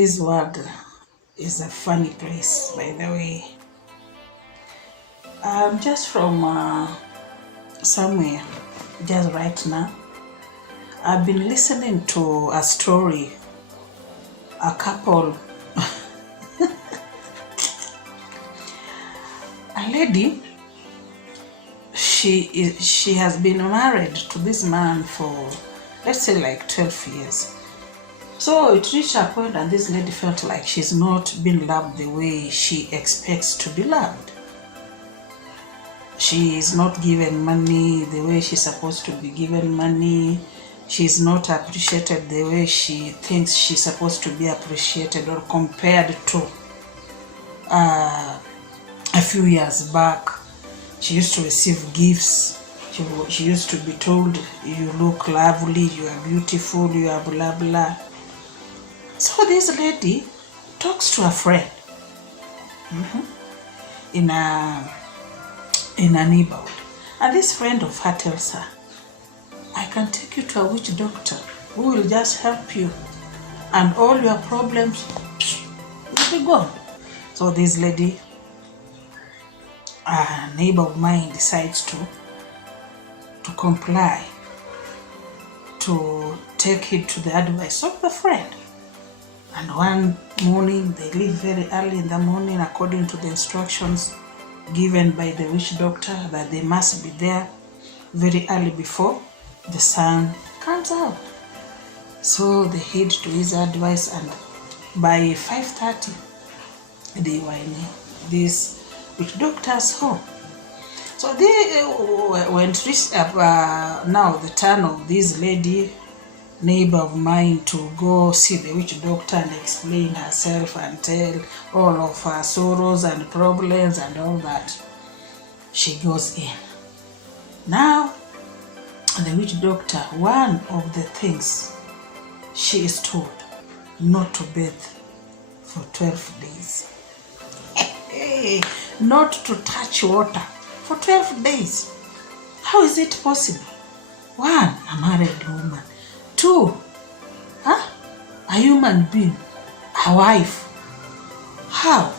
This world is a funny place, by the way. I'm just from somewhere, just right now. I've been listening to a story. A couple, a lady, she has been married to this man for, let's say, like 12 years. So it reached a point and this lady felt like she's not being loved the way she expects to be loved. She is not given money the way she's supposed to be given money. She's not appreciated the way she thinks she's supposed to be appreciated or compared to a few years back. She used to receive gifts. She used to be told, you look lovely, you are beautiful, you are blah blah. So this lady talks to a friend in a neighborhood, and this friend of her tells her, I can take you to a witch doctor who will just help you and all your problems will be gone. So this lady, a neighbor of mine, decides to comply, to take it to the advice of the friend. And one morning, they leave very early in the morning according to the instructions given by the witch doctor that they must be there very early before the sun comes out. So they head to his advice, and by 5:30 they were in this witch doctor's home. So they went reached now the turn of this lady, neighbor of mine, to go see the witch doctor and explain herself and tell all of her sorrows and problems and all that. She goes in. Now, the witch doctor, one of the things she is told, not to bathe for 12 days. Not to touch water for 12 days. How is it possible? One, a married woman. Two, a human being, a wife. How?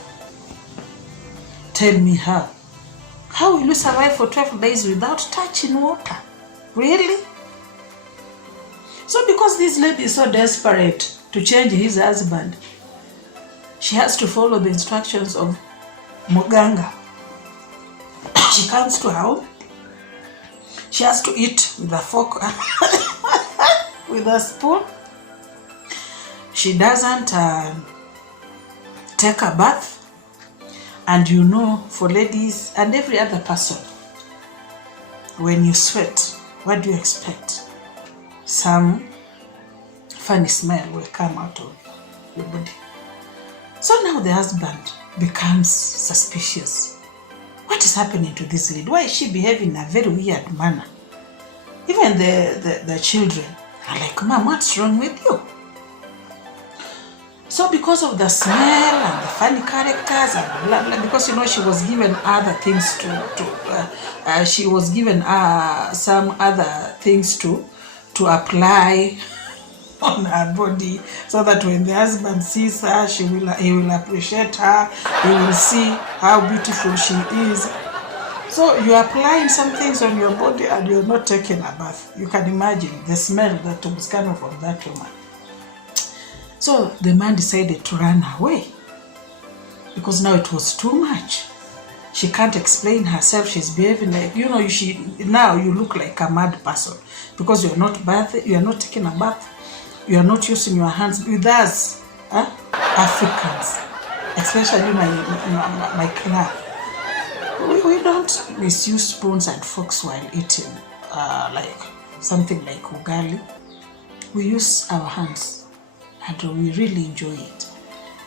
Tell me how. How will you survive for 12 days without touching water? Really? So because this lady is so desperate to change his husband, she has to follow the instructions of Muganga. She comes to her home. She has to eat with a fork, with a spoon. She doesn't take a bath. And you know, for ladies and every other person, when you sweat, what do you expect? Some funny smell will come out of your body. So now the husband becomes suspicious. What is happening to this lady? Why is she behaving in a very weird manner? Even the children are like, Mom, what's wrong with you? So because of the smell and the funny characters and blah blah, because you know she was given other things she was given some other things to apply on her body, so that when the husband sees her, he will appreciate her. He will see how beautiful she is. So you're applying some things on your body and you're not taking a bath. You can imagine the smell that was coming from that woman. So the man decided to run away because now it was too much. She can't explain herself. She's behaving like, you know, now you look like a mad person because you're not bathing, you're not taking a bath, you're not using your hands. With us, Africans, especially my clan, we don't misuse spoons and forks while eating, like something like ugali. We use our hands and we really enjoy it.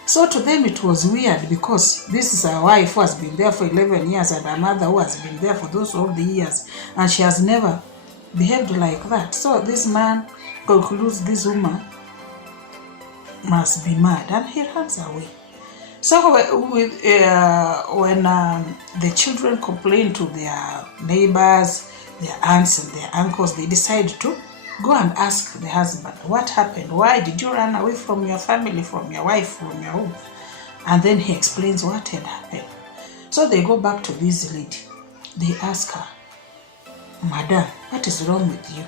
So to them it was weird because this is a wife who has been there for 11 years and another who has been there for those all the years, and she has never behaved like that. So this man concludes this woman must be mad and he runs away. So when the children complain to their neighbors, their aunts and their uncles, they decide to Go and ask the husband, what happened? Why did you run away from your family, from your wife, from your home? And then he explains what had happened. So they go back to this lady. They ask her, Madam, what is wrong with you?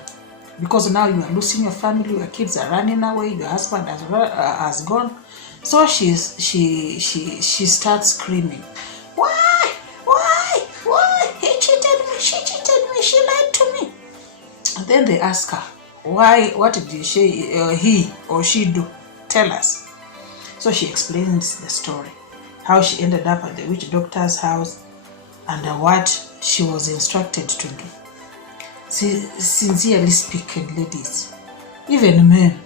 Because now you are losing your family, your kids are running away, your husband has gone. So she starts screaming, why? He cheated me, she cheated me, she lied to me. And then they ask her, why? What did he or she do? Tell us. So she explains the story, how she ended up at the witch doctor's house and what she was instructed to do. Sincerely speaking, ladies, even men,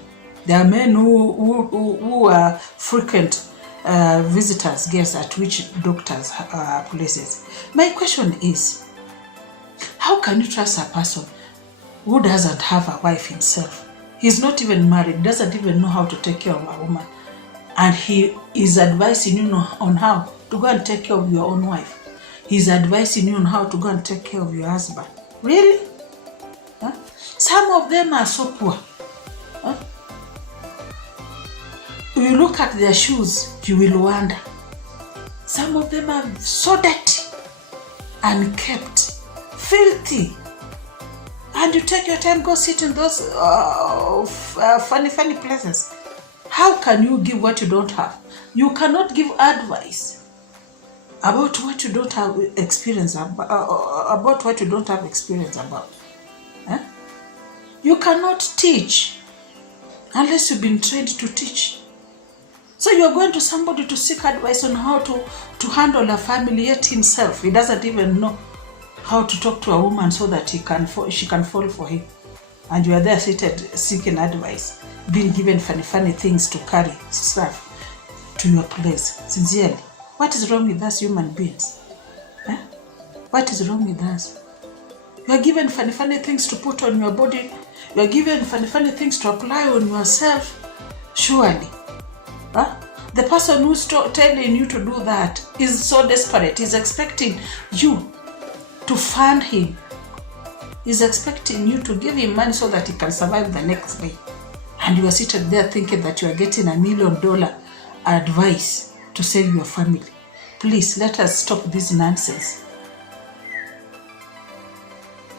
there are men who are frequent visitors, guests at witch doctors' places. My question is, how can you trust a person who doesn't have a wife himself? He's not even married, doesn't even know how to take care of a woman, and he is advising you on how to go and take care of your own wife. He's advising you on how to go and take care of your husband. Really? Huh? Some of them are so poor. Huh? You look at their shoes, you will wonder. Some of them are so dirty, unkept, filthy. And you take your time, go sit in those funny places. How can you give what you don't have? You cannot give advice about what you don't have experience about what you don't have experience about. You cannot teach unless you've been trained to teach. So you're going to somebody to seek advice on how to handle a family, yet himself, he doesn't even know how to talk to a woman so that she can fall for him. And you are there seated seeking advice, being given funny things to carry stuff to your place. Sincerely, what is wrong with us human beings? What is wrong with us? You are given funny things to put on your body. You are given funny things to apply on yourself. Surely, the person who's telling you to do that is so desperate. He's expecting you to fund him. He's expecting you to give him money so that he can survive the next day. And you are seated there thinking that you are getting $1 million advice to save your family. Please, let us stop this nonsense.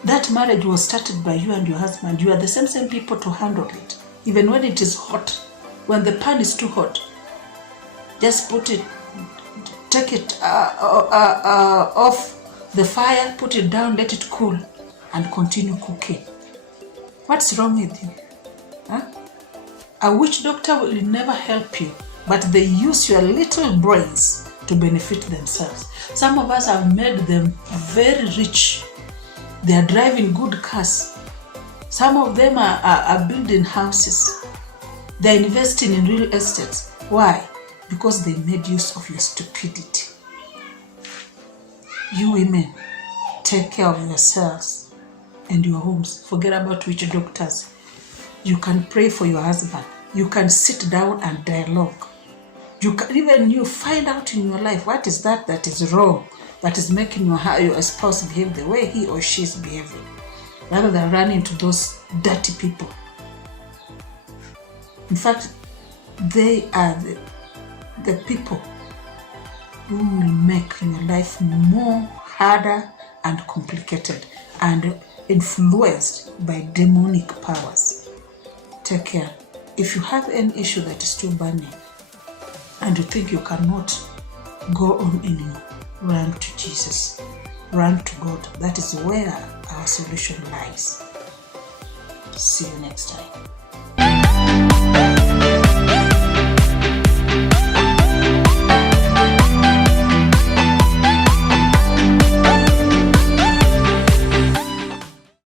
That marriage was started by you and your husband. You are the same people to handle it. Even when it is hot, when the pan is too hot, just put it, take it off the fire, put it down, let it cool, and continue cooking. What's wrong with you? A witch doctor will never help you, but they use your little brains to benefit themselves. Some of us have made them very rich. They are driving good cars. Some of them are building houses. They are investing in real estate. Why? Because they made use of your stupidity. You women, take care of yourselves and your homes. Forget about witch doctors. You can pray for your husband. You can sit down and dialogue. You can even find out in your life what is that is wrong, that is making your spouse behave the way he or she is behaving, rather than run into those dirty people. In fact, they are the people who will make your life more harder and complicated and influenced by demonic powers. Take care. If you have any issue that is too burning and you think you cannot go on anymore, run to Jesus. Run to God. That is where our solution lies. See you next time.